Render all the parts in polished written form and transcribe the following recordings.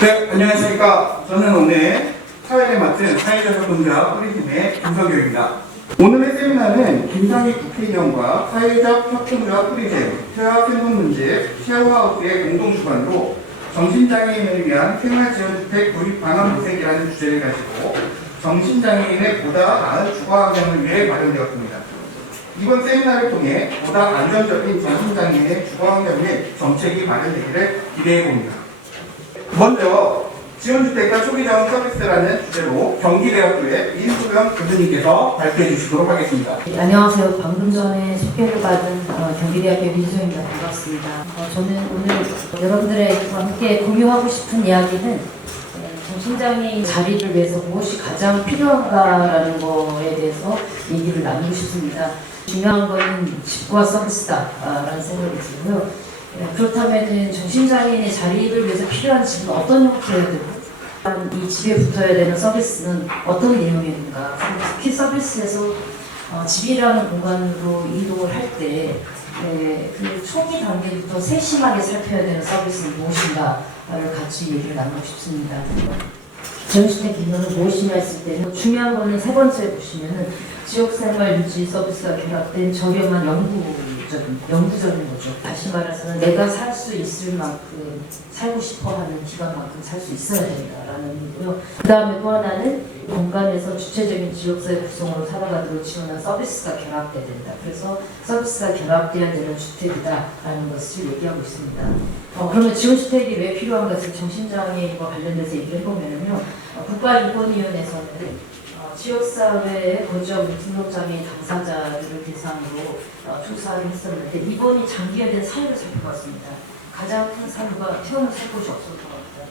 네, 안녕하십니까. 저는 오늘 사회를 맡은 사회자석분자 뿌리팀의 김석규입니다. 오늘의 세미나는 김상희 국회의원과 사회적 협동조합 뿌리팀, 퇴화생존문제, 쉐어하우스의 공동주관으로 정신장애인을 위한 생활지원주택 구입 방안 모색이라는 주제를 가지고 정신장애인의 보다 나은 주거환경을 위해 마련되었습니다. 이번 세미나를 통해 보다 안정적인 정신장애인의 주거환경 및 정책이 마련되기를 기대해봅니다. 먼저 지원주택과 초기자원 서비스라는 주제로 경기대학교의 이수경 교수님께서 발표해 주시도록 하겠습니다. 안녕하세요. 방금 전에 소개를 받은 경기대학교 민수입니다. 반갑습니다. 저는 오늘 여러분들과 함께 공유하고 싶은 이야기는 정신장애인 자리를 위해서 무엇이 가장 필요한가라는 거에 대해서 얘기를 나누고 싶습니다. 중요한 것은 집과 서비스다라는 생각이 들고요. 그렇다면 정신장애인의 자립을 위해서 필요한 집은 어떤 형태여야 되고 이 집에 붙어야 되는 서비스는 어떤 내용인가. 특히 서비스에서 집이라는 공간으로 이동을 할 때 그 초기 단계부터 세심하게 살펴야 되는 서비스는 무엇인가를 같이 얘기를 나누고 싶습니다. 지원주택 기능은 무엇이냐 했을 때는 중요한 거는 세 번째 보시면은 지역생활 유지 서비스가 결합된 저렴한 영구적인 거죠. 다시 말해서는 내가 살 수 있을 만큼 살고 싶어하는 기간만큼 살 수 있어야 된다라는 의미고요. 그 다음에 또 하나는 공간에서 주체적인 지역사회 구성으로 살아가도록 지원한 서비스가 결합돼야 된다. 그래서 서비스가 결합돼야 되는 주택이다라는 것을 얘기하고 있습니다. 그러면 지원주택이 왜 필요한가 해서 정신장애인과 관련돼서 얘기를 해보면요. 국가인권위원회에서는 지역사회에 거주하고 있는 등록장애인 당사자들을 대상으로 조사를 했었는데 이번이 장기화된 사유를 살펴봤습니다. 가장 큰 사유가 태어나 살 곳이 없었던 것 같아요.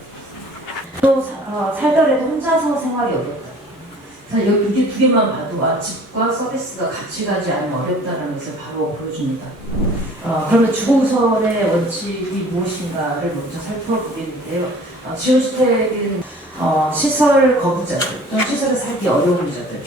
또 살더라도 혼자서 생활이 어렵다. 그래서 여기 두 개만 봐도 집과 서비스가 같이 가지 않으면 어렵다는 것을 바로 보여줍니다. 그러면 주거우선의 원칙이 무엇인가를 먼저 살펴보겠는데요. 지원주택은 시설 거부자들 또는 시설에 살기 어려운 자들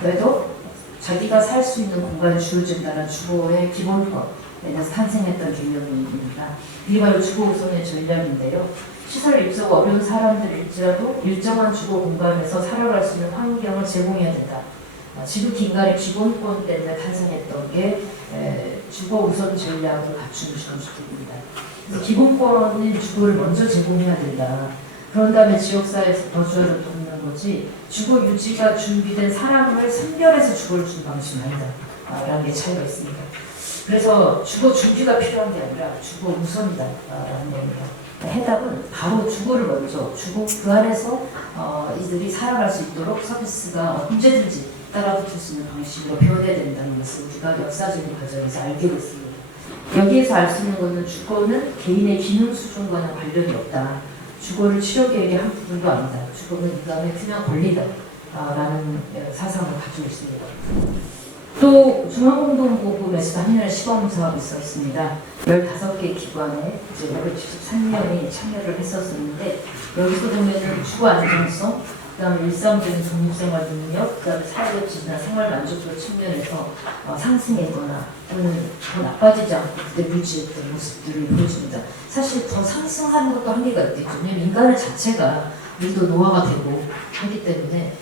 그래도 자기가 살 수 있는 공간을 주어진다는 주거의 기본법에서 탄생했던 개념입니다. 이게 바로 주거 우선의 전략인데요. 시설 입소가 어려운 사람들일지라도 일정한 주거 공간에서 살아갈 수 있는 환경을 제공해야 된다. 지극히 인간의 기본권 때문에 탄생했던 게 주거 우선 전략을 갖춘 지원주택입니다. 그래서 기본권인 주거를 먼저 제공해야 된다. 그런 다음에 지역사회에서 거주를 돕는 거지 주거 유지가 준비된 사람을 선별해서 주거를 주는 방식은 아니다 라는 게 차이가 있습니다. 그래서 주거 준비가 필요한 게 아니라 주거 우선이다 라는 겁니다. 해답은 바로 주거를 먼저 주거 그 안에서 이들이 살아갈 수 있도록 서비스가 언제든지 따라붙을 수 있는 방식으로 변해야 된다는 것을 우리가 역사적인 과정에서 알게 됐습니다. 여기에서 알 수 있는 것은 주거는 개인의 기능 수준과는 관련이 없다. 주거를 치료 계획의 한 부분도 아니다. 주거는 인간의 그냥 권리다. 라는 사상을 가지고 있습니다. 또 중앙공동보험에서 한년의 시범 사업이 있었습니다. 15개 기관에 이제 573명이 참여를 했었는데 여기서 보면은 주거 안정성, 그 다음에 일상적인 독립생활 능력, 그 다음에 사회적 진단, 생활 만족도 측면에서 상승했거나 또는 더 나빠지지 않고 그때 유지했던 모습들을 보여줍니다. 사실 더 상승하는 것도 한계가 있겠죠. 왜냐하면 인간의 자체가 우리도 노화가 되고 하기 때문에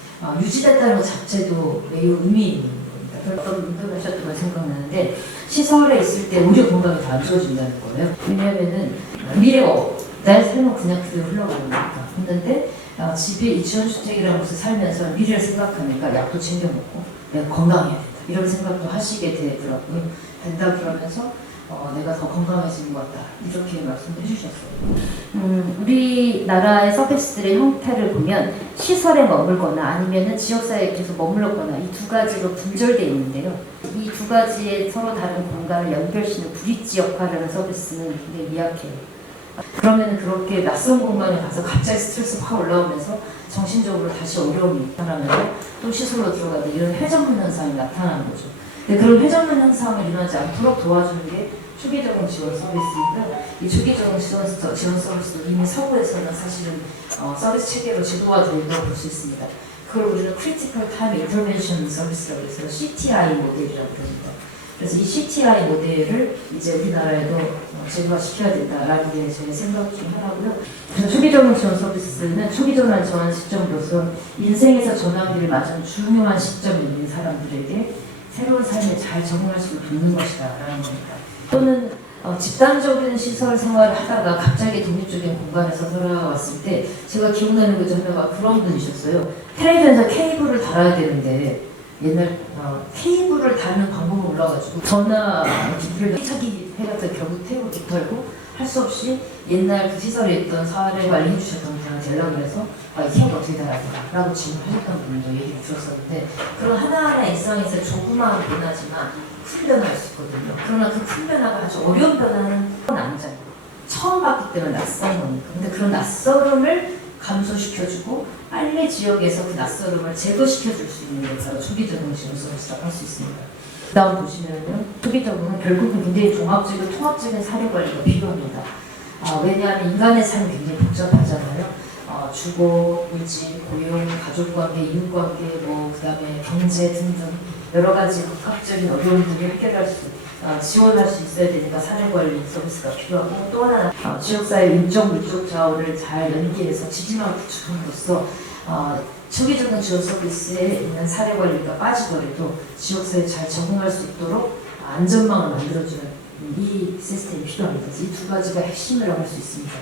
유지됐다는 것 자체도 매우 의미 있는 겁니다. 어떤 인터뷰하셨던 걸 생각나는데 시설에 있을 때 오히려 건강이 더 안 좋아진다는 거예요. 왜냐하면은 미래가 내 삶은 그냥 그대로 흘러가는 거니까. 했는데 집에 지원주택이라는 곳에 살면서 미래를 생각하니까 약도 챙겨 먹고 내가 건강해야 된다. 이런 생각도 하시게 되더라고요. 된다 그러면서 내가 더 건강해지는 것 같다. 이렇게 말씀해 주셨어요. 우리나라의 서비스들의 형태를 보면 시설에 머물거나 아니면 지역사회에 계속 머물렀거나 이 두 가지로 분절되어 있는데요. 이 두 가지의 서로 다른 공간을 연결시키는 브릿지 역할을 하는 서비스는 굉장히 미약해요. 그러면 그렇게 낯선 공간에 가서 갑자기 스트레스가 확 올라오면서 정신적으로 다시 어려움이 나타나면서 또 시설로 들어가는 이런 회전문 현상이 나타나는 거죠. 근데 그런 회전문 현상을 일어나지 않도록 도와주는 게 초기적인 지원 서비스입니다. 이 초기적인 지원 서비스도 이미 서구에서는 사실은 서비스 체계로 지도가 되어 있다고 볼 수 있습니다. 그걸 우리는 Critical Time Intervention 서비스라고 해서 CTI 모델이라고 합니다. 그래서 이 CTI 모델을 이제 우리나라에도 제도화시켜야 된다라는 게 제 생각 중 하나고요. 그래서 초기적인 지원 서비스는 초기전환 전환 시점으로서 인생에서 전환기를 맞은 중요한 시점에 있는 사람들에게 새로운 삶에 잘 적응할 수 있도록 돕는 것이다라는 겁니다. 또는 집단적인 시설 생활을 하다가 갑자기 독립적인 공간에서 돌아왔을 때 제가 기억나는 그 전화가 그런 분이셨어요. 텔레비전에서 케이블을 달아야 되는데 옛날 케이블을 다는 방법을 몰라가지고 전화 기표를 차기 해가지고 결국 테이블 못 털고 할 수 없이 옛날 그 시설에 있던 사례 관리 해주셨던 분한테 연락을 해서 이 케이블 어떻게 달아야 되나 라고 질문하셨던 분도 얘기를 들었었는데 그런 하나하나 일상에서 조그마한 변화지만 큰 변화일 수 있거든요. 그러나 그 큰 변화가 아주 어려운 변화는 아니잖아요. 처음 봤기 때문에 낯선 거니까. 근데 그런 낯설음을 감소시켜주고 빨리 지역에서 그 낯설음을 제거시켜줄 수 있는 게 바로 초기적응 지원 서비스라고 할 수 있습니다. 그 다음 보시면요. 초기적응은 결국은 굉장히 종합적이고 통합적인 사회 관리가 필요합니다. 왜냐하면 인간의 삶이 굉장히 복잡하잖아요. 주거, 물질, 고용, 가족관계, 이웃관계, 그 다음에 경제 등등 여러 가지 복합적인 어려움들을 해결할 수, 지원할 수 있어야 되니까 사회관리 서비스가 필요하고 또 하나는 지역사회 인적 물적 자원을 잘 연계해서 지지망을 구축함으로써 초기적인 지원 서비스에 있는 사회관리가 빠지더라도 지역사회에 잘 적응할 수 있도록 안전망을 만들어주는 이 시스템이 필요합니다. 이 두 가지가 핵심이라고 할 수 있습니다.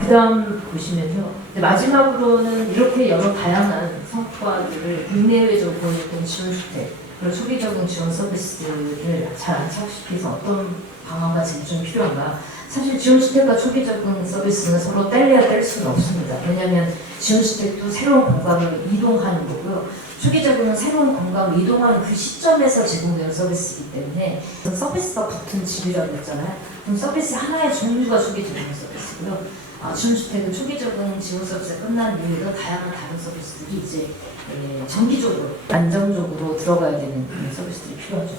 그 다음 보시면요. 마지막으로는 이렇게 여러 다양한 성과들을 국내외적으로 보여줬던 지원주택, 그리고 초기적인 지원 서비스를 잘 안착시켜서 어떤 방안과 제도가 필요한가. 사실 지원주택과 초기적인 서비스는 서로 뗄래야 뗄 수는 없습니다. 왜냐하면 지원주택도 새로운 공간으로 이동하는 거고요. 초기적으로는 새로운 공간으로 이동하는 그 시점에서 제공되는 서비스이기 때문에 서비스가 붙은 집이라고 했잖아요. 그럼 서비스 하나의 종류가 초기적인 서비스고요. 지원주택은 초기적인 지원 서비스가 끝난 이후에도 다양한 다른 서비스들이 이제 정기적으로 안정적으로 들어가야 되는 그런 서비스들이 필요하죠.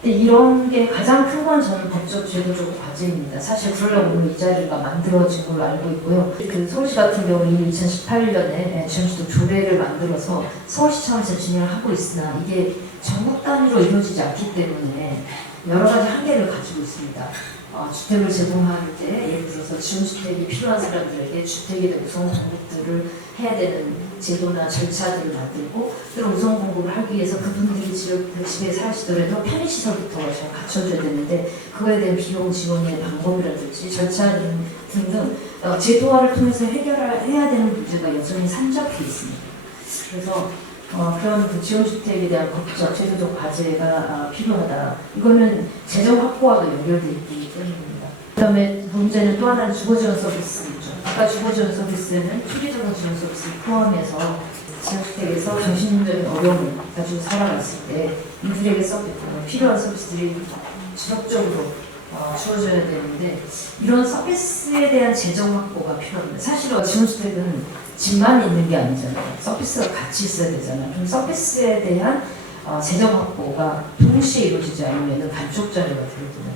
근데 이런 게 가장 큰 건 저는 법적 제도적 과제입니다. 사실 그러려고 오늘 이 자리가 만들어진 걸로 알고 있고요. 그 서울시 같은 경우는 이미 2018년에 지원주택 조례를 만들어서 서울시청에서 진행을 하고 있으나 이게 전국 단위로 이루어지지 않기 때문에 여러 가지 한계를 가지고 있습니다. 주택을 제공할 때 예를 들어서 지원주택이 필요한 사람들에게 주택에 대한 우선 공급들을 해야 되는 제도나 절차들을 만들고 또 우선 공급을 하기 위해서 그분들이 집에 사시더라도 편의시설부터 잘 갖춰줘야 되는데 그거에 대한 비용 지원의 방법이라든지 절차 등등 제도화를 통해서 해야 되는 문제가 여전히 산적해 있습니다. 그래서 그런 그 지원주택에 대한 법적, 제도적 과제가 필요하다. 이거는 재정 확보와도 연결되어 있기 때문입니다. 그 다음에 문제는 또 하나는 주거지원 서비스죠. 아까 주거지원 서비스는 초기적인 지원 서비스를 포함해서 지원주택에서 정신적인 어려움을 가지고 살아갔을 때 이들에게 필요한 서비스들이 지속적으로 주어져야 되는데 이런 서비스에 대한 재정 확보가 필요합니다. 사실은 지원주택은 집만 있는 게 아니잖아요. 서비스가 같이 있어야 되잖아요. 그럼 서비스에 대한 재정 확보가 동시에 이루어지지 않으면 반쪽짜리가 되거든요.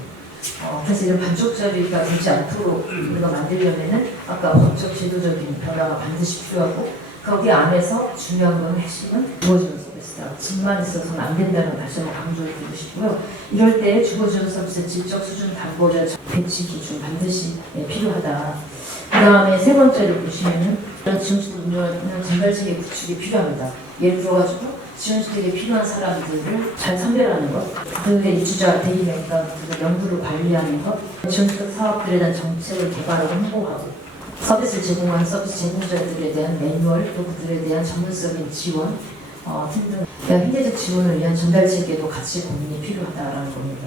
그래서 이런 반쪽짜리가 되지 않도록 우리가 만들려면은 아까 법적 제도적인 변화가 반드시 필요하고 거기 안에서 중요한 건 핵심은 주거지원 서비스다. 집만 있어서는 안 된다는 걸 다시 한번 강조해드리고 싶고요. 이럴 때 주거지원 서비스 질적 수준 담보자 배치 기준 반드시 필요하다. 그 다음에 세 번째로 보시면은 이런 지원주택 운영하는 전달체계 구축이 필요합니다. 예를 들어가지고 지원주택에 필요한 사람들을 잘 선별하는 것, 그들의 입주자 대의 명단, 연구를 관리하는 것, 지원주택 사업들에 대한 정책을 개발하고 홍보하고 서비스를 제공하는 서비스 제공자들에 대한 매뉴얼, 또 그들에 대한 전문적인 지원 등등 현대적 지원을 위한 전달체계도 같이 고민이 필요하다라는 겁니다.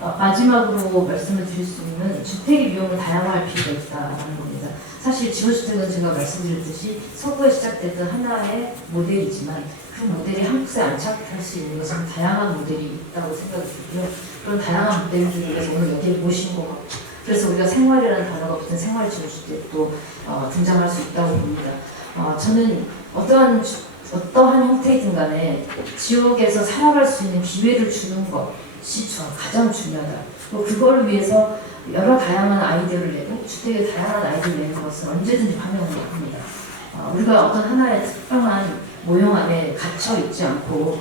마지막으로 말씀을 드릴 수 있는 주택의 비용을 다양화할 필요가 있다는 겁니다. 사실 지원주택은 제가 말씀드렸듯이 서구에 시작됐던 하나의 모델이지만 그 모델이 한국에 안착할 수 있는 것은 다양한 모델이 있다고 생각이 들고요. 그런 다양한 모델들을 오늘 여기에 모신 것 같고 그래서 우리가 생활이라는 단어가 붙은 생활지원주택도 등장할 수 있다고 봅니다. 저는 어떠한 형태이든 간에 지역에서 살아갈 수 있는 기회를 주는 것이 가장 중요하다. 그걸 위해서 여러 다양한 아이디어를 내고 주택에 다양한 아이디어를 내는 것은 언제든지 환영을 합니다. 우리가 어떤 하나의 특별한 모형 안에 갇혀 있지 않고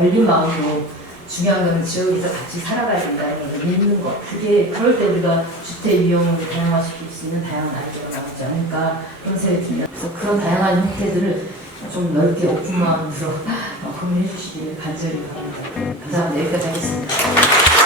열린 마음으로 중요한 건 지역에서 같이 살아가야 된다는 걸 믿는 것. 그럴 때 우리가 주택 이용을 다양화시킬 수 있는 다양한 아이디어가 나오지 않을까 그런 생각이 듭니다. 그래서 그런 다양한 형태들을 좀 넓게 오픈 마음으로 고민해 주시기를 간절히 바랍니다. 감사합니다. 여기까지 하겠습니다.